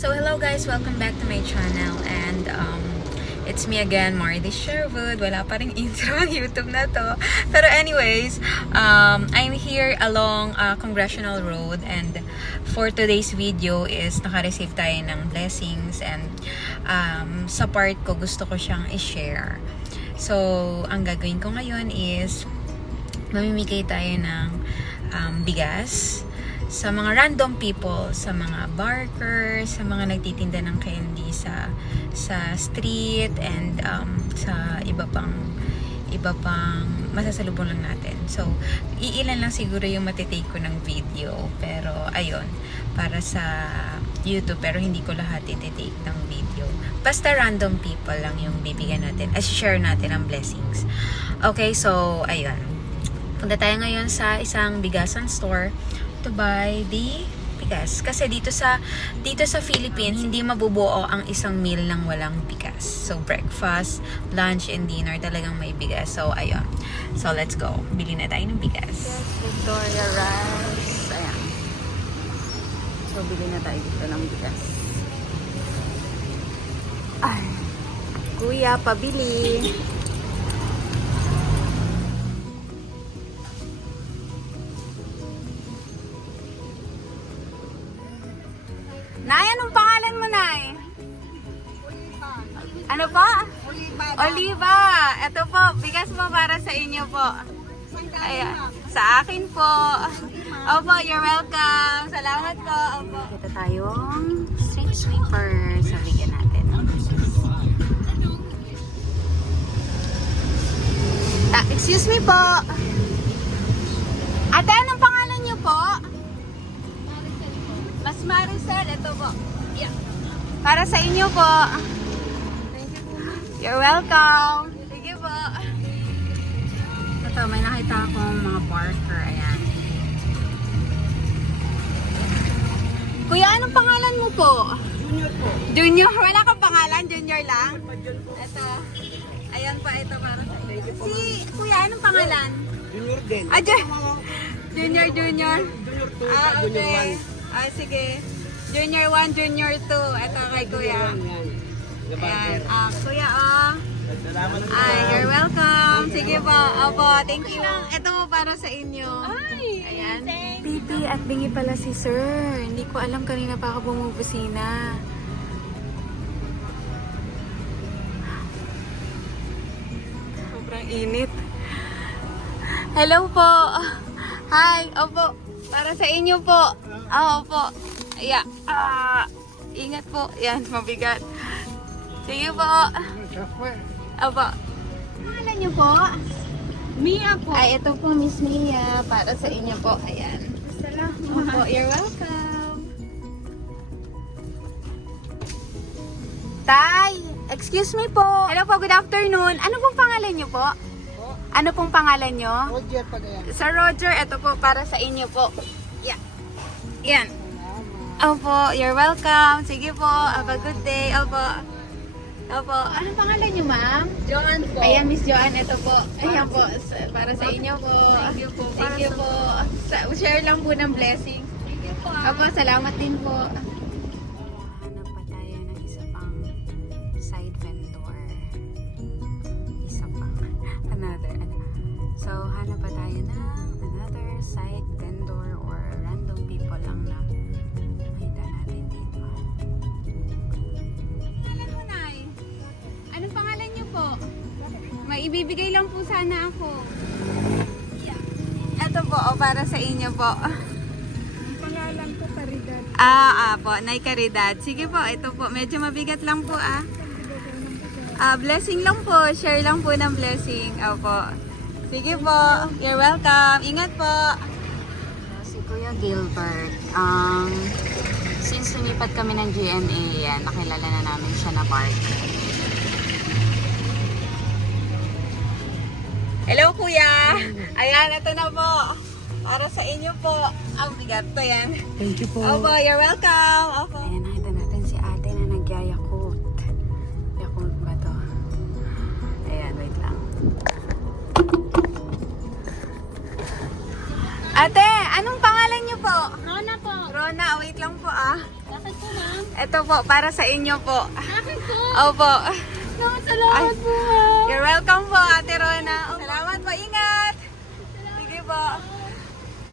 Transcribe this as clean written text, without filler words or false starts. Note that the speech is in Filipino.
So hello guys, welcome back to my channel and it's me again, Mardy Sherwood. Wala pa ring intro ang YouTube na to. Pero anyways, I'm here along Congressional Road and for today's video is naka-receive tayo ng blessings and sa part ko gusto ko siyang i-share. So, ang gagawin ko ngayon is mamimigay tayo ng bigas sa mga random people, sa mga barkers, sa mga nagtitinda ng candy sa street and sa iba pang masasalubong lang natin. So, iilan lang siguro yung matitake ko ng video. Pero, ayun, para sa YouTube, pero hindi ko lahat ititake ng video. Basta random people lang yung bibigyan natin, share natin ang blessings. Okay, so, ayun. Punta tayo ngayon sa isang bigasan store to buy the bigas. Kasi dito sa Philippines, hindi mabubuo ang isang meal nang walang bigas. So, breakfast, lunch, and dinner talagang may bigas. So, ayun. So, let's go. Bili na tayo ng bigas. Victoria Rice. Ayan. So, bili na tayo dito ng bigas. Ay. Kuya, pabili. Nay, anong pangalan mo, Nay? Ano po? Oliva. Ito po, bigas mo para sa inyo po. Ayan. Sa akin po. Opo, you're welcome. Salamat po. Opo. Ito tayong street sweeper sa bigyan natin. Excuse me po. Ate, anong pangalan niyo po? Mas Maricel, ito po. Yeah. Para sa inyo po. You're welcome. Sige po. Ito, may nakita akong mga barker. Ayan. Kuya, anong pangalan mo po? Junior po. Junior? Wala kang pangalan? Junior lang? Ito. Ayan pa, ito para sa inyo. Si Kuya, anong pangalan? Junior din. Junior. Junior 2, Okay. Junior 1. Sige. Junior 1, Junior 2. Ito kay Kuya. Ayan. Kuya, Salamat po. you're welcome. Sige po. Opo, thank you. Ito po para sa inyo. Ayan. Titi at bingi pala si Sir. Hindi ko alam kanina pa ako bumubusina. Sobrang init. Hello po. Hi. Opo. Para sa inyo po. Opo. Yeah. Ingat po. Yan, mabigat. Sige po. Opo. Pangalan niyo po? Mia po. Ay, ito po, Miss Mia. Para sa inyo po. Ayan. Salamat. Opo, you're welcome. Tay, excuse me po. Hello po, good afternoon. Ano pong pangalan niyo po? Ano pong pangalan niyo? Roger Pagayan. Sir Roger, ito po para sa inyo po. Yeah. Yan. Opo, you're welcome. Sige po, have a good day. Opo. Opo. Anong pangalan niyo, ma'am? Joan po. Ayan, Miss Joanne, ito po. Ayan po, para sa inyo po. Thank you po. Thank you po. Share lang po ng blessing. Thank you po. Opo, salamat din po. Hanap pa tayo ng isa pang side vendor. Isa pang. Another. So, hanap pa tayo ng another side vendor or random people lang na makita natin dito. Pangalan mo, Nay? Anong pangalan niyo po? May ibibigay lang po sana ako. Yeah. Ito po, para sa inyo po. Pangalan ko Caridad. Po, Nay Caridad. Sige po, ito po. Medyo mabigat lang po, blessing lang po. Share lang po ng blessing. Opo. Sige po. You're welcome. Ingat po. Si Kuya Gilbert. Since lumipat kami ng GMA, yan, nakilala na namin siya na barker. Hello, Kuya. Ayan, ito na po. Para sa inyo po. Ang bigat to yan. Thank you po. Opo, you're welcome. Opo. Ayan, nakita natin si ate na nag-Yakult. Yakult ba to? Ayan, wait lang. Ate, anong pangalan niyo po? Rona po. Rona, wait lang po Bakit po, ma'am? Ito po, para sa inyo po. Akin po. Opo. Salamat po. You're welcome po, Ate Rona. Salamat po, ingat. Sige po.